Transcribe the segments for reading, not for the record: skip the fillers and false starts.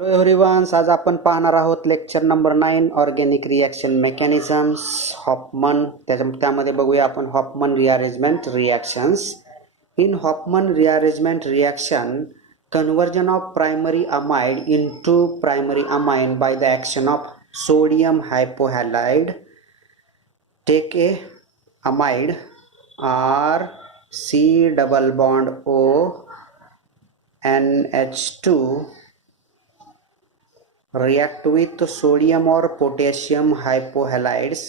Hello everyone, आज आपण पाहणार आहोत lecture number 9 organic reaction mechanisms Hoffman. त्यामध्ये बघूया आपण Hoffman rearrangement reactions. In Hoffman rearrangement reaction, conversion of primary amide into primary amine by the action of sodium hypohalide. Take a amide R C double bond O NH2, react with sodium or potassium hypohalides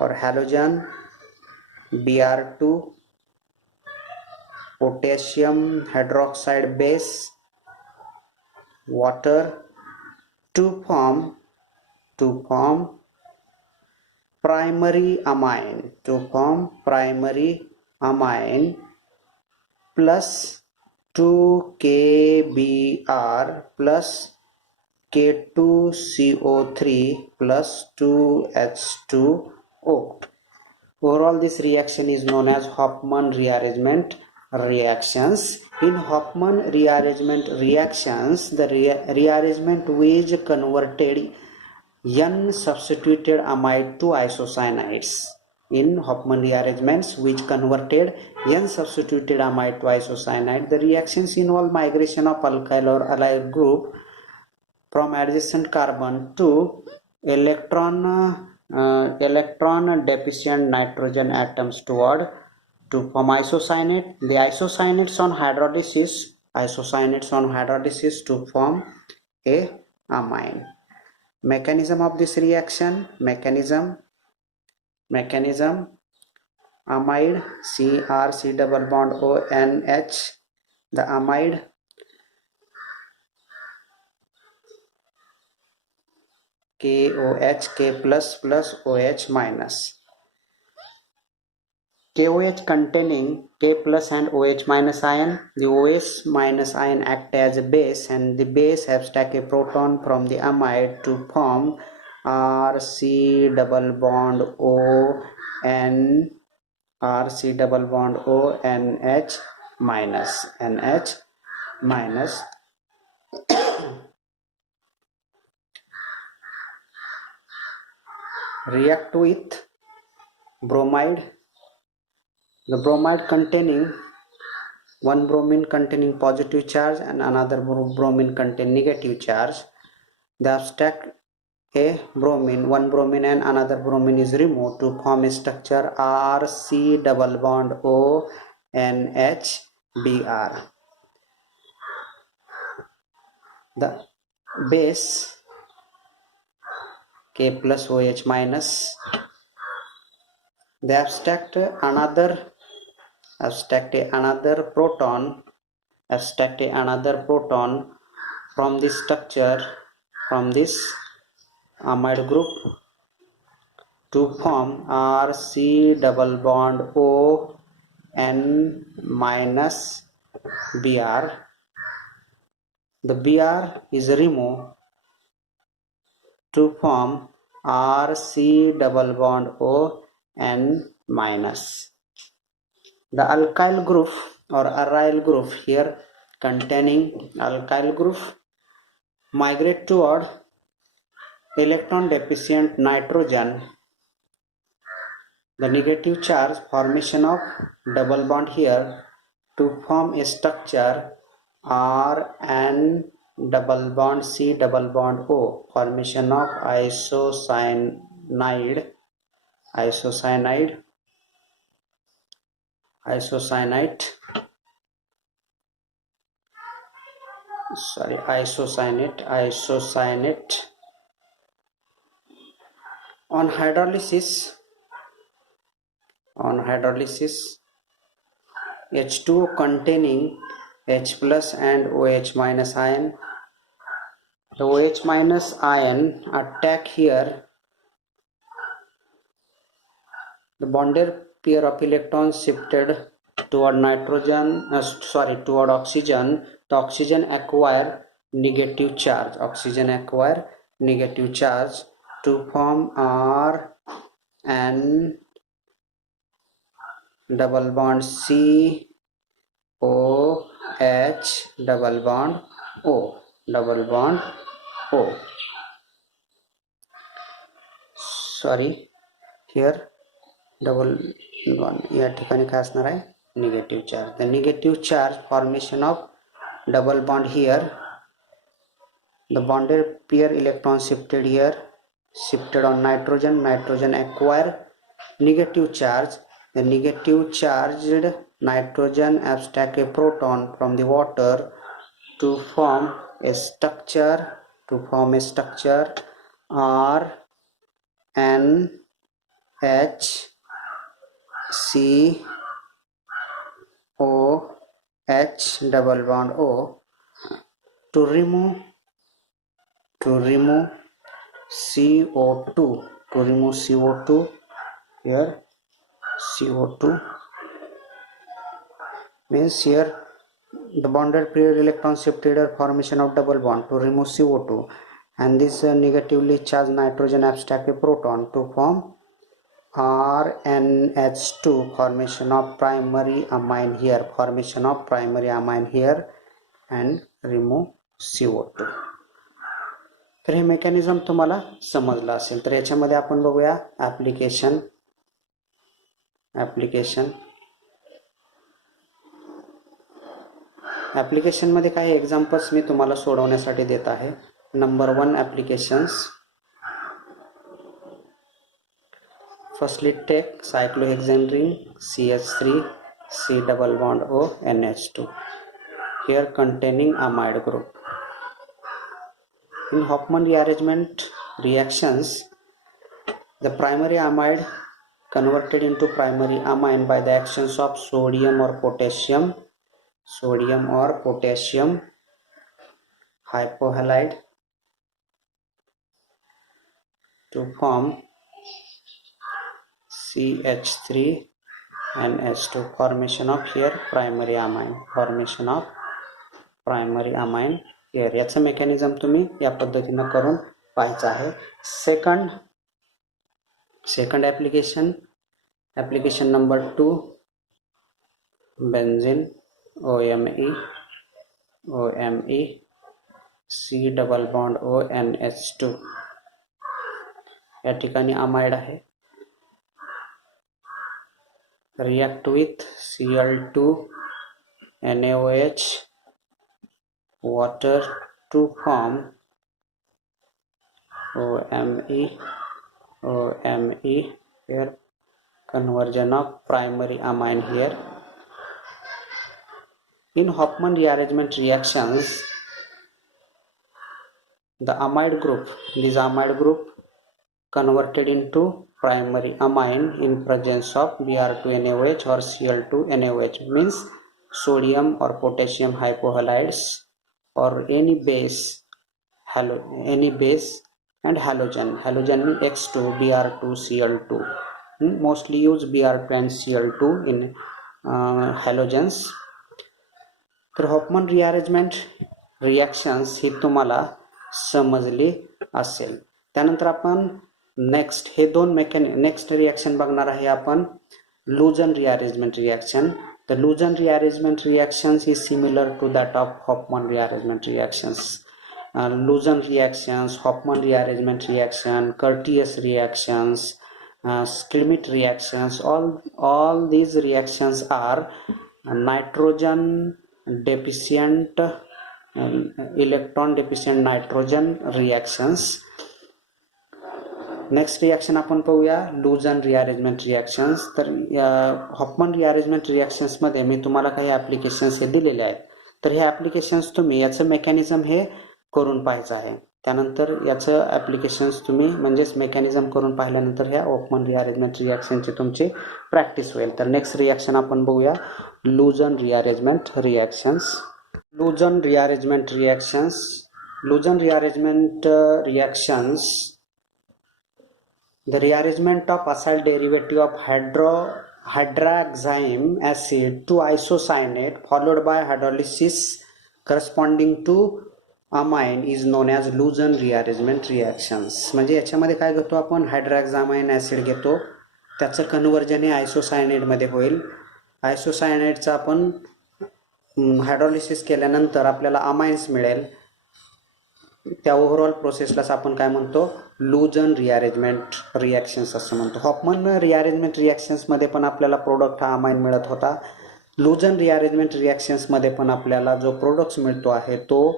or halogen Br2, potassium hydroxide base, water to form primary amine plus 2Kbr plus K2CO3 plus 2H2O. Overall, this reaction is known as Hofmann rearrangement reactions. In Hofmann rearrangement reactions, the rearrangement which converted N substituted amide to isocyanates. In Hofmann rearrangements which converted N substituted amide to isocyanate, the reactions involve migration of alkyl or allyl group from adjacent carbon to electron deficient nitrogen atoms to form isocyanate. The isocyanates on hydrolysis to form a amine. Mechanism of this reaction. Mechanism amide Cr C double bond O NH. The amide KOH, K plus plus OH minus. KOH containing K plus and OH minus ion. The OH minus ion act as a base and the base abstract a proton from the amide to form RC double bond O N RC double bond O NH minus. React with bromide. The bromide containing one bromine containing positive charge and another bromine containing negative charge. The abstract a bromine, one bromine and another bromine is removed to form a structure RC double bond O NH Br. The base K plus OH minus. They abstract another proton from this structure, from this amide group to form RC double bond O N minus Br. The Br is removed to form RC double bond O N minus. The alkyl group or aryl group here containing alkyl group migrate toward electron deficient nitrogen. The negative charge formation of double bond here to form a structure Rn double bond C double bond O, formation of isocyanate on hydrolysis H2O containing H plus and OH minus ion. The OH minus ion attack here the bonded pair of electrons shifted toward oxygen. The oxygen acquire negative charge. To form R N double bond C O H double bond O. double bond O. Sorry, here double bond, या ठिकाणी काय असणार आहे, negative charge. The negative charge formation of double bond here, the bonded pair electron shifted here, shifted on nitrogen, nitrogen acquire negative charge. The negative charged nitrogen abstract a proton from the water to form a structure, R N H C O H double bond O. To remove CO2, here CO2 means here the bonded pair electron shifted or formation of double bond to remove CO2, and this negatively charged nitrogen abstract a proton to form RNH2, formation of primary amine here, and remove CO2. तर हे mechanism तुम्हाला समजलं असेल. तर याच्यामध्ये आपण बघूया application मध्ये काही एक्झाम्पल्स मी तुम्हाला सोडवण्यासाठी देत आहे. Number 1 applications. Firstly take cyclohexane ring CH3 C double bond O NH2, here containing amide group. In Hofmann rearrangement reactions, the primary amide converted into primary amine by the actions of sodium or potassium hypohalide to form CH3 and H2, formation of here primary amine here. याचं mechanism तुम्ही या पद्धतीनं करून पाहायचं आहे. Second application number 2, benzene OMe C double bond O NH2. या ठिकाणी amide आहे. React with Cl2 NaOH water to form OMe here, conversion of primary amine here. In Hofmann rearrangement reactions, the amide group converted into primary amine in presence of Br2NaOH or Cl2NaOH, means sodium or potassium hypohalides or any base and halogen means X2 Br2Cl2. Mostly use Br2 and Cl2 in halogens. तर Hoffman rearrangement reactions ही तुम्हाला समजली असेल. त्यानंतर आपण next reaction बघणार आहे आपण Lossen rearrangement reaction. The Luzon rearrangement reactions is similar to that of Hofmann rearrangement reactions. Luzon reactions, Hofmann rearrangement reaction, Curtius reactions, Schmidt reactions, all these reactions are nitrogen deficient, electron deficient nitrogen reactions. Next reaction आपण पाहूया लुजन rearrangement reactions. तर Hoffman rearrangement रिॲक्शन्समध्ये मी तुम्हाला काही applications हे दिलेले आहेत. तर हे applications तुम्ही याचं मेकॅनिझम हे करून पाहायचं आहे. त्यानंतर याचं ॲप्लिकेशन्स तुम्ही म्हणजेच मेकॅनिझम करून पाहिल्यानंतर ह्या हॉफमन रिअरेंजमेंट रिॲक्शनची तुमची प्रॅक्टिस होईल. तर नेक्स्ट रिॲक्शन आपण बघूया Lossen rearrangement reactions. Lossen rearrangement reactions. The rearrangement of acyl derivative of hydroxyme acid to isocyanate followed by hydrolysis corresponding to amine is known as Luzon rearrangement reactions. म्हणजे याच्यामध्ये काय करतो आपण हायड्रॉक्सामाइन acid घेतो, त्याचं conversion हे आयसोसायनेटमध्ये होईल. आयसोसायनेटचं आपण हायड्रॉलिसिस केल्यानंतर आपल्याला अमाइन्स मिळेल. त्या ओव्हरऑल प्रोसेसलाच आपण काय म्हणतो, लुजन रिअरेंजमेंट रिॲक्शन्स असं म्हणतो. हॉफमन रिअरेंजमेंट रिॲक्शन्समध्ये पण आपल्याला प्रोडक्ट हा अमाइन मिळत होता. लुजन रिअरेंजमेंट रिॲक्शन्समध्ये पण आपल्याला जो प्रोडक्ट्स मिळतो आहे तो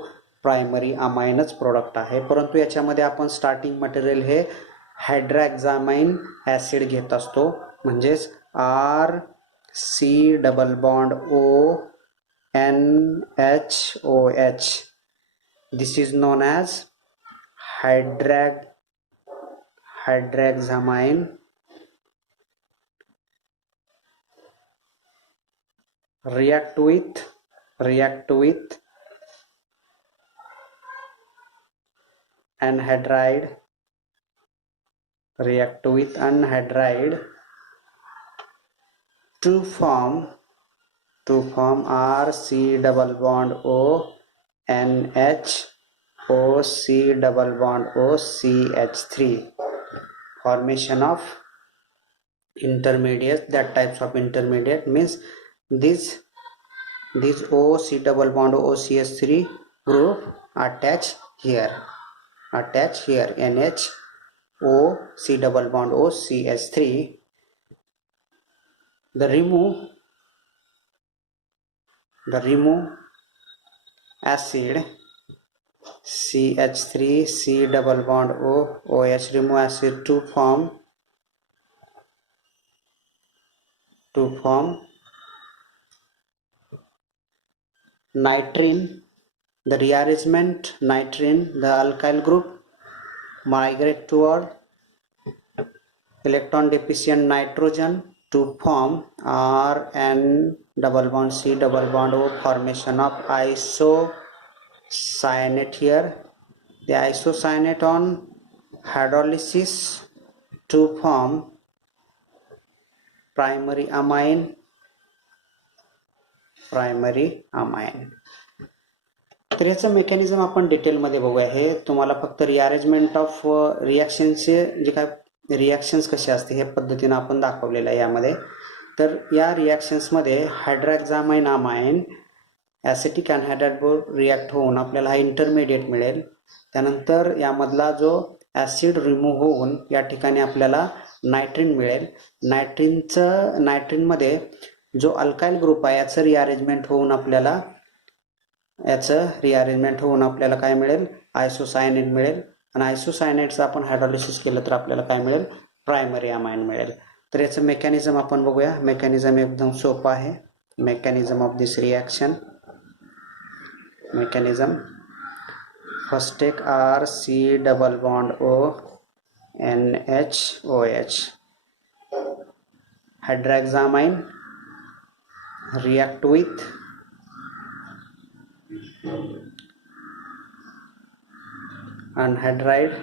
प्रायमरी अमाइनच प्रोडक्ट आहे. परंतु याच्यामध्ये आपण स्टार्टिंग मटेरियल हे हायड्रॉक्झामाइन ॲसिड घेत असतो, म्हणजेच RC double bond ONHOH. This is known as hydraxamine react with anhydride to form RC double bond ONHOC double bond OCH3. Formation of intermediates. That types of intermediate means this OC double bond OCH3 group attach here NHOC double bond OCH3. the remove acid CH3C double bond OH, remove acid to form nitrine. The rearrangement nitrine, the alkyl group migrate toward electron deficient nitrogen to form RN double bond C double bond O, formation of isocyanate here. The isocyanate on hydrolysis to form primary amine. तर याचं mechanism आपण डिटेलमध्ये बघूया. हे तुम्हाला फक्त rearrangement of रिॲक्शनचे जे काय reactions कसे असते हे पद्धतीनं आपण दाखवलेलं आहे यामध्ये. तर या रिॲक्शन्समध्ये हायड्रॉक्झामाइन अमाइन ॲसिटिक अनहायड्राइड रिॲक्ट होऊन आपल्याला हा इंटरमिडिएट मिळेल. त्यानंतर यामधला जो ॲसिड रिमूव्ह होऊन या ठिकाणी आपल्याला नायट्रिन मिळेल. नायट्रिनमध्ये जो अल्काइल ग्रुप आहे याचं रिअरेंजमेंट होऊन आपल्याला काय मिळेल, आयसोसायनेट मिळेल. आणि आयसोसायनेटचं आपण हायड्रोलिसिस केलं तर आपल्याला काय मिळेल, प्रायमरी अमाइन मिळेल. तर याचं मेकॅनिझम आपण बघूया. मेकॅनिझम एकदम सोपं आहे. Mechanism of this reaction. Mechanism first take RC double bond ONHOH. Hydroxylamine react with anhydride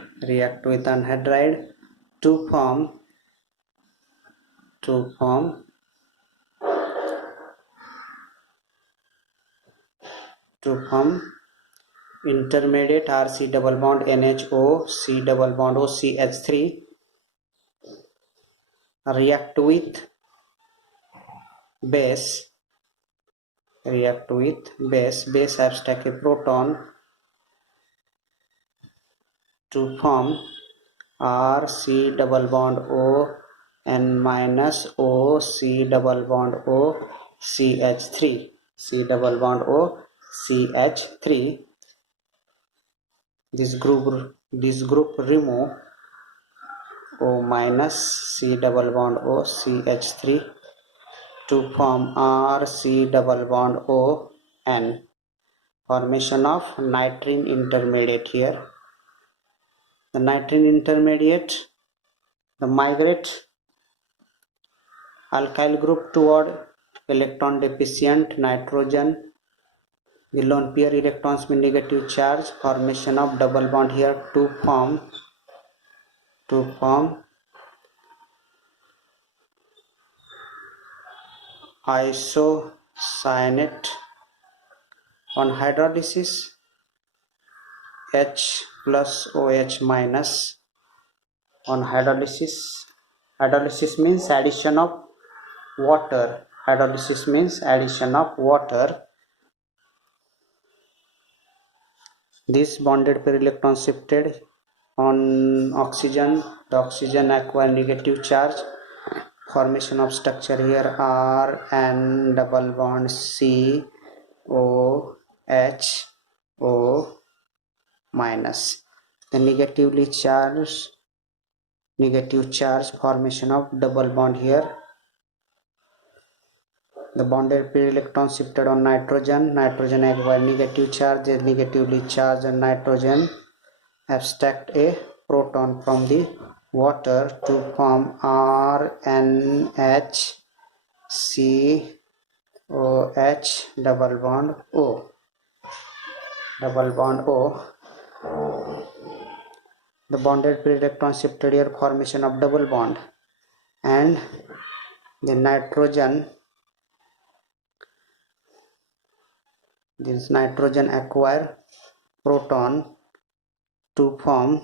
to form intermediate RC double bond NHOC double bond OCH3. react with base abstract a proton to form RC double bond ON minus OC double bond OCH3. This group remove O minus C double bond OCH3 to form RC double bond ON. Formation of nitrine intermediate here. The nitrine intermediate, the migrate alkyl group toward electron deficient nitrogen. The lone pair electrons with negative charge. Formation of double bond here to form isocyanate. On hydrolysis H plus OH minus. On hydrolysis means addition of water. This bonded pair electron shifted on oxygen. The oxygen acquire negative charge. Formation of structure here R N double bond C O H O minus. The negative charge formation of double bond here. The bonded pair electron shifted on nitrogen. Nitrogen acquire negative charge. The negatively charged nitrogen abstract a proton from the water to form RNHCOH double bond O. The bonded pair electron shifted here, formation of double bond, and the nitrogen acquire proton to form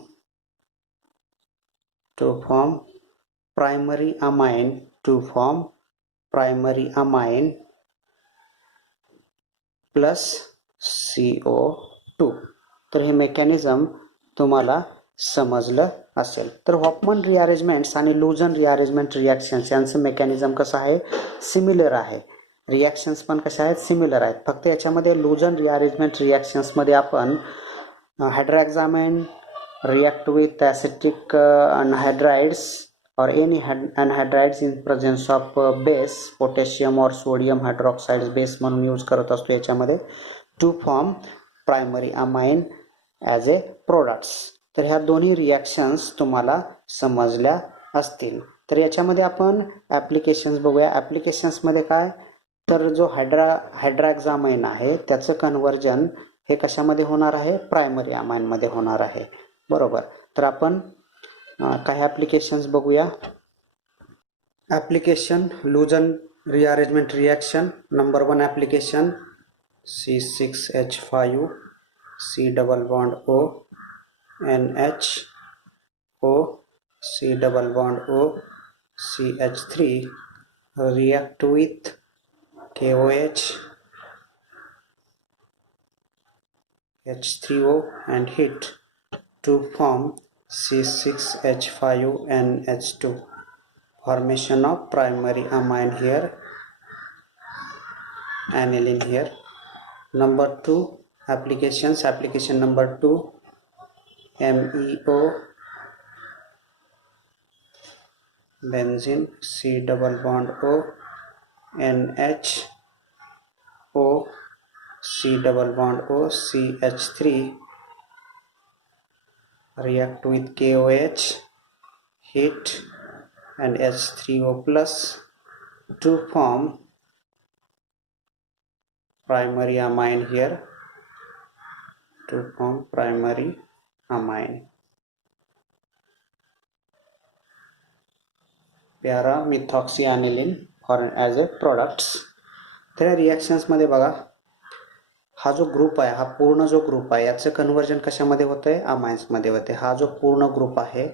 primary amine plus CO2. तर हे mechanism तुम्हाला समजलं असेल. तर Hoffman रिअरेंजमेंट्स आणि लुजन rearrangement reactions यांचं mechanism कसं आहे, similar आहे. रिॲक्शन्स पण कशा आहेत, सिमिलर आहेत. फक्त याच्यामध्ये लुजन रिअरेंजमेंट रिॲक्शन्समध्ये आपण हायड्रॉक्सामाइन react with acetic anhydrides or any anhydrides in presence of base potassium or sodium hydroxide base म्हणून यूज करत असतो याच्यामध्ये to form primary amine as a products. तर ह्या दोन्ही रिॲक्शन्स तुम्हाला समजल्या असतील. तर याच्यामध्ये आपण ॲप्लिकेशन्स बघूया. ॲप्लिकेशन्समध्ये काय, तर जो हायड्रॉक्सामाइन आहे त्याचं कन्व्हर्जन हे कशामध्ये होणार आहे, प्रायमरी अमाइनमध्ये होणार आहे. बरोबर. तर आपण काही ॲप्लिकेशन्स बघूया. Application Lossen rearrangement reaction. Number 1 application C6H5 C double bond O NHO C double bond O CH3 react with KOH H3O and heat to form C6H5NH2. Formation of primary amine here, aniline here. Number 2 applications. Application number 2 MEO benzene C double bond O NHO C double bond O CH3 react with KOH, heat and H3O plus to form primary amine here, to form primary amine. Para-methoxyaniline for as a products. तर reactions मध्ये बघा, हा जो group आहे, हा पूर्ण जो group आहे याचं कन्व्हर्जन कशामध्ये होतंय, अमाइन्स मध्ये होते. हा जो पूर्ण ग्रुप आहे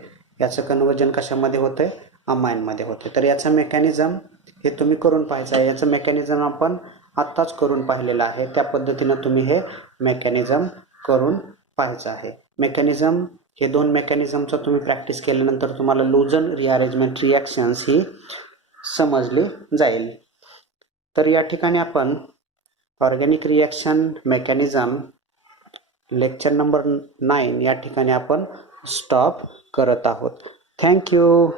याचं कन्व्हर्जन कशामध्ये होतंय, अमाइन मध्ये होते. तर याचं मेकॅनिझम हे तुम्ही करून पाहायचं आहे. याचं मेकॅनिझम आपण आत्ताच करून पाहिलेलं आहे. त्या पद्धतीनं तुम्ही हे मेकॅनिझम करून पाहायचं आहे. मेकॅनिझम हे दोन मेकॅनिझमचं तुम्ही प्रॅक्टिस केल्यानंतर तुम्हाला लुजन रिअरेंजमेंट रिॲक्शन्स ही समजली जाईल. तर या ठिकाणी आपण organic reaction mechanism lecture number 9 या ठिकाणी आपण स्टॉप करत आहोत. थँक्यू.